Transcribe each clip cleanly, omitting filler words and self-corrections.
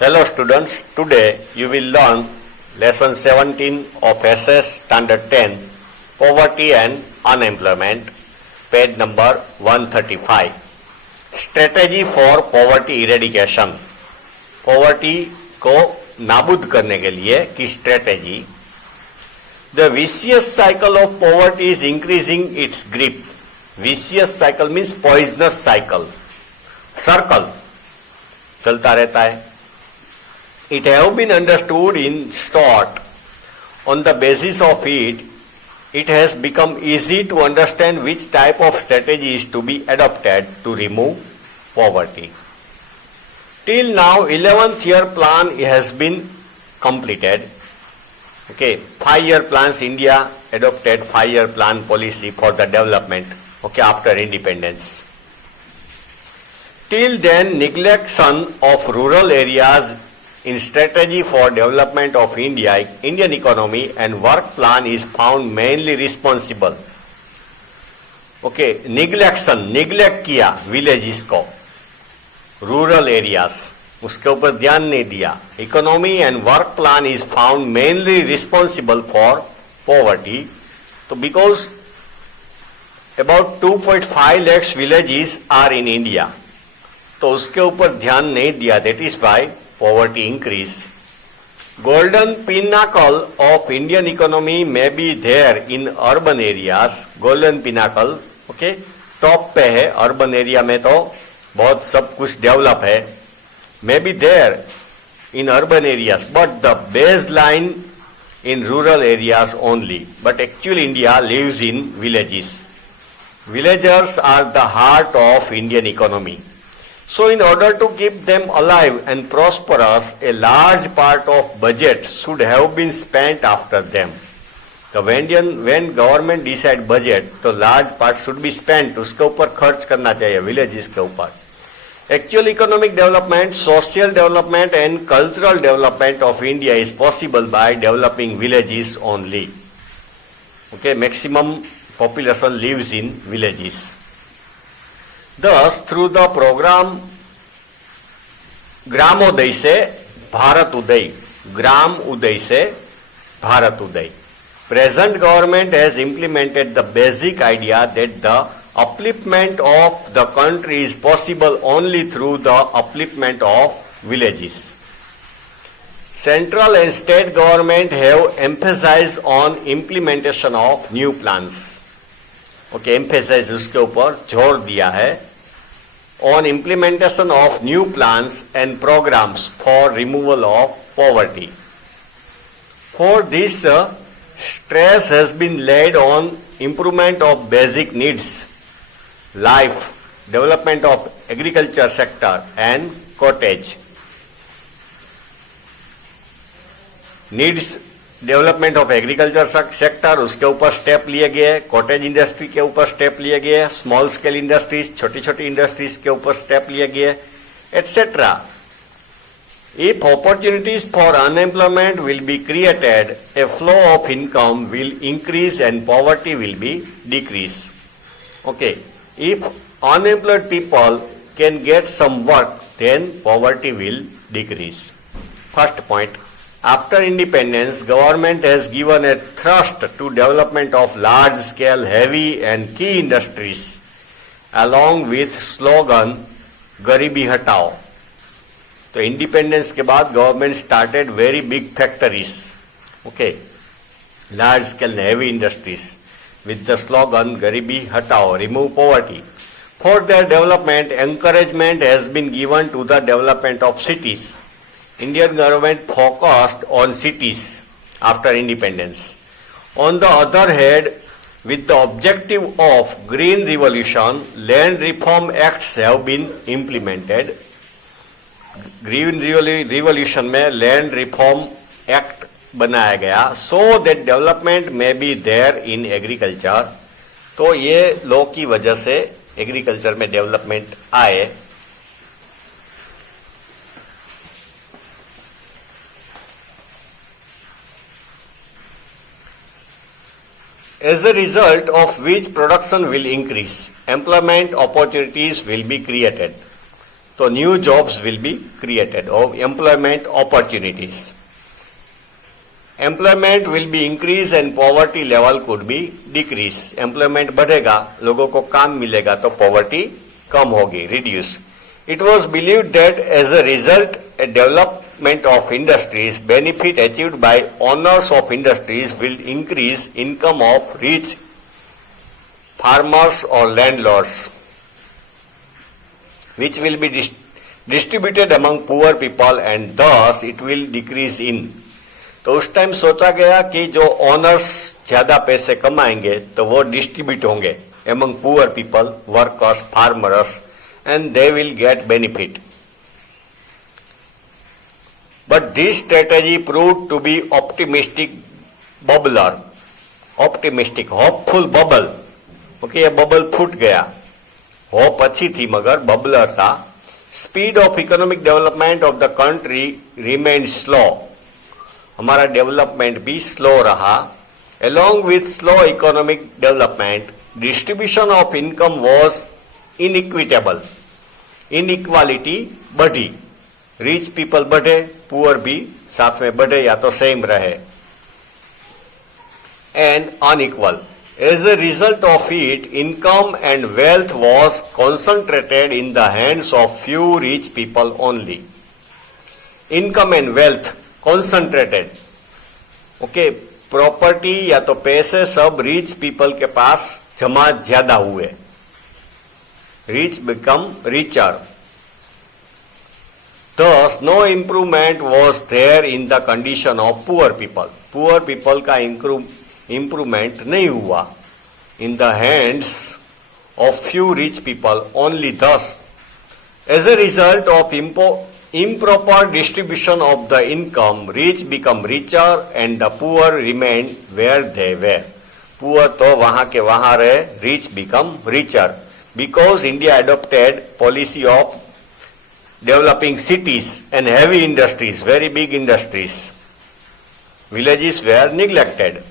Hello students, today you will learn lesson 17 of SS Standard 10, Poverty and Unemployment, page number 135. Strategy for Poverty Eradication. Poverty को नाबूद करने के लिए की strategy. The vicious cycle of poverty is increasing its grip. Vicious cycle means poisonous cycle. Circle चलता रहता है. It have been understood in short. On the basis of it, it has become easy to understand which type of strategy is to be adopted to remove poverty. Till now, 11th year plan has been completed. Okay, 5-year plans, India adopted 5-year plan policy for the development, okay, after independence. Till then, neglection of rural areas in strategy for development of Indian economy and work plan is found mainly responsible. Okay, neglect किया villages को, rural areas, उसके ऊपर ध्यान नहीं दिया. Economy and work plan is found mainly responsible for poverty. So because about 2.5 lakhs villages are in India, तो उसके ऊपर ध्यान नहीं दिया. That is why poverty increase. Golden pinnacle of Indian economy may be there in urban areas. Golden pinnacle, okay, top पे है. Urban area में तो बहुत सब कुछ develop है. May be there in urban areas, but the baseline in rural areas only. But actually India lives in villages. Villagers are the heart of Indian economy. So in order to keep them alive and prosperous, a large part of budget should have been spent after them. So when government decide budget, तो large part should be spent, उसके ऊपर खर्च करना चाहिए villages के ऊपर. Actual economic development, social development and cultural development of India is possible by developing villages only. Okay, maximum population lives in villages. Thus, through the program ग्रामोदय से भारत उदय, ग्राम उदय से भारत उदय, present government has implemented the basic idea that the upliftment of the country is possible only through the upliftment of villages. Central and state government have emphasized on implementation of new plans. Okay, emphasize उसके ऊपर जोर दिया है. On implementation of new plans and programs for removal of poverty. For this, stress has been laid on improvement of basic needs, life, development of agriculture sector and cottage. Needs development of agriculture sector, उसके ऊपर step लिए गए. Cottage industry के ऊपर step लिए गए. Small scale industries, छोटी छोटी इंडस्ट्रीज के ऊपर स्टेप लिए गए, etcetera. If opportunities for unemployment will be created, a flow of income will increase and poverty will be decreased. Okay, if unemployed people can get some work, then poverty will decrease. First point. After independence, government has given a thrust to development of large-scale, heavy and key industries, along with slogan "गरीबी हटाओ." तो independence के बाद government started very big factories, okay, large scale heavy industries, with the slogan "गरीबी हटाओ," remove poverty. For their development, encouragement has been given to the development of cities. Indian government focused on cities after independence. On the other hand, with the objective of green revolution, land reform acts have been implemented. Green revolution में land reform act बनाया गया, so that development may be there in agriculture. तो ये law की वजह से agriculture में development आए. As a result of which production will increase, employment opportunities will be created. तो new jobs will be created और employment opportunities. Employment will be increase and poverty level could be decrease. Employment बढ़ेगा, लोगों को काम मिलेगा तो poverty कम होगी, reduce. It was believed that as a result, a development of industries, benefit achieved by owners of industries will increase income of rich farmers or landlords, which will be distributed among poor people and thus it will decrease in. तो उस time सोचा गया कि जो owners ज्यादा पैसे कमाएंगे तो वो डिस्ट्रीब्यूट होंगे among poor people, workers, farmers, and they will get benefit. But this strategy proved to be optimistic hopeful bubble. Okay, ये bubble फूट गया. होप अच्छी थी मगर बबलर था. Speed of economic development of the country remained slow. हमारा development भी slow रहा. Along with slow economic development, distribution of income was inequitable. Inequality बढ़ी. रिच पीपल बढ़े, पुअर भी साथ में बढ़े या तो सेम रहे. And unequal. As a result of it, income and wealth was concentrated in the hands of few rich people only. Income and wealth concentrated. Okay, property या तो पैसे सब रिच पीपल के पास जमा ज्यादा हुए. Rich become richer. Thus, no improvement was there in the condition of poor people. Poor people का improvement नहीं हुआ. In the hands of few rich people only. Thus, as a result of improper distribution of the income, rich become richer and the poor remained where they were. Poor तो वहां के वहां रहे, rich become richer. Because India adopted policy of developing cities and heavy industries, very big industries, villages were neglected.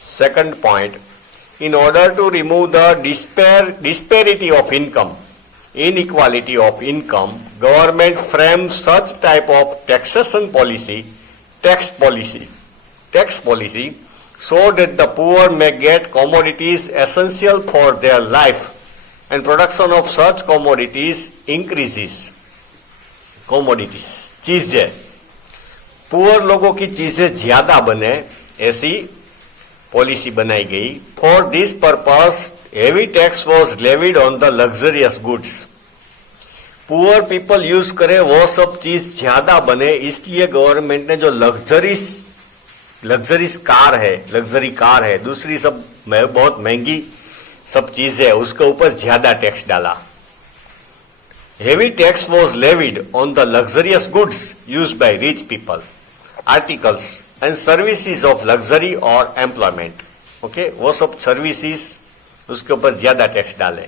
Second point, in order to remove the disparity of income, inequality of income, government framed such type of taxation policy, tax policy, so that the poor may get commodities essential for their life. And production of such commodities increases. Commodities, चीजें, poor लोगों की चीजें ज्यादा बने ऐसी policy बनाई गई. For this purpose heavy tax was levied on the luxurious goods. Poor people use करे वो सब चीज ज्यादा बने, इसलिए गवर्नमेंट ने जो लग्जरी कार है, दूसरी सब बहुत महंगी सब चीजें, उसके ऊपर ज्यादा टैक्स डाला. Heavy tax was levied on the luxurious goods use by rich people, articles and services of luxury और एम्प्लॉयमेंट. ओके, वो सब सर्विसेज उसके ऊपर ज्यादा टैक्स डाले.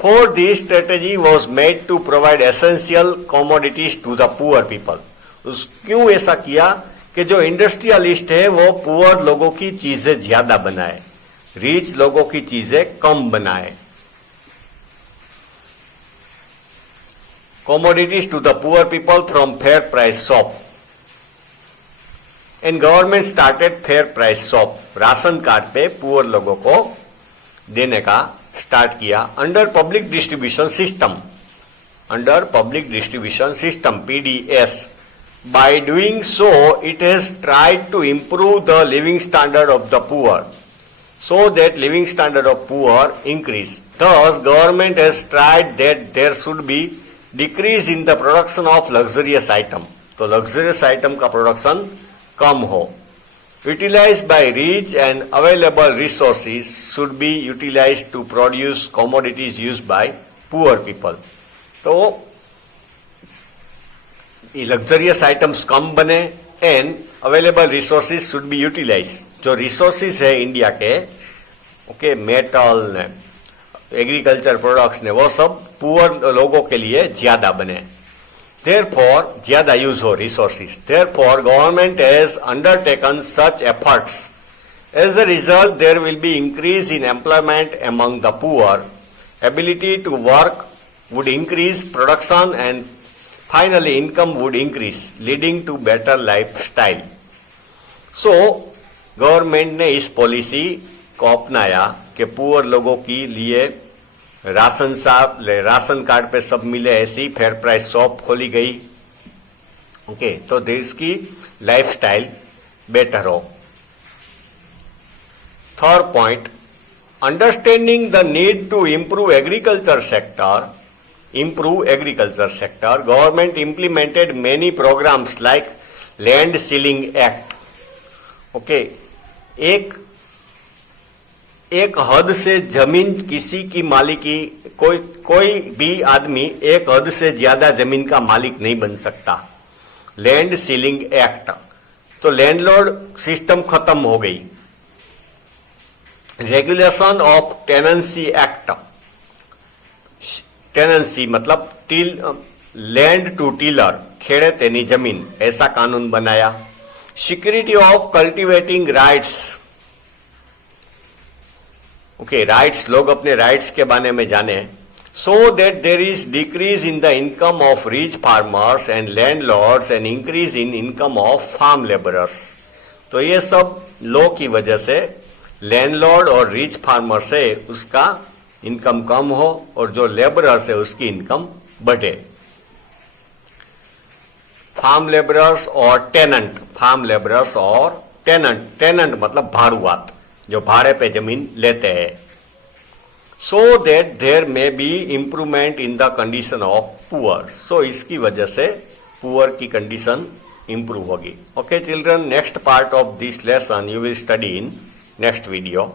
For this strategy was made to provide essential commodities to the poor people. क्यों ऐसा किया कि जो इंडस्ट्रियलिस्ट है वो पुअर लोगों की चीजें ज्यादा बनाए, रिच लोगों की चीजें कम बनाए. commodities to the poor people from fair price shop. And government started fair price shop. Ration card पे पुअर लोगों को देने का स्टार्ट किया. Under public distribution system PDS. By doing so, it has tried to improve the living standard of the poor, so that living standard of poor increase. Thus, government has tried that there should be decrease in the production of luxurious item. तो luxurious item का production कम हो. Utilized by rich and available resources should be utilized to produce commodities used by poor people. तो luxurious items कम बने and available resources should be utilized. जो resources है India के, okay, metal ने, agriculture products ने, वो सब पुअर लोगों के लिए ज्यादा बने. Therefore, ज्यादा यूज हो resources. Therefore, government has undertaken such efforts. As a result, there will be increase in employment among the poor. Ability to work would increase, production and Finally, income would increase, leading to better lifestyle. So, government ने इस policy को अपनाया कि poor लोगों के लिए ration card पे सब मिले, ऐसी फेयर प्राइस शॉप खोली गई। ओके, तो देश की लाइफस्टाइल बेटर हो। Third point, understanding the need to improve agriculture sector, government implemented many programs like Land Ceiling Act. Okay, एक हद से जमीन किसी की मालिकी, कोई भी आदमी एक हद से ज्यादा जमीन का मालिक नहीं बन सकता। लैंड सीलिंग एक्ट, तो लैंडलॉर्ड सिस्टम खत्म हो गई। Regulation of tenancy act, tenancy मतलब लैंड टू टीलर, खेड़े तेनी जमीन, ऐसा कानून बनाया। Security of cultivating rights, okay, rights, लोग अपने राइट्स के बारे में जाने, so that there is decrease in the income of rich farmers and landlords and increase in income of farm labourers. तो ये सब लॉ की वजह से लैंडलॉर्ड और रिच फार्मर से उसका इनकम कम हो और जो लेबरर्स है उसकी इनकम बढ़े। फार्म लेबरर्स और टेनेंट, फार्म लेबरर्स और टेनेंट, टेनेंट मतलब भाड़ुआत, जो भाड़े पे जमीन लेते हैं। So that there may be improvement in the condition of poor, so इसकी वजह से पुअर की कंडीशन इंप्रूव होगी। Okay children, next part of this lesson you will study in next video.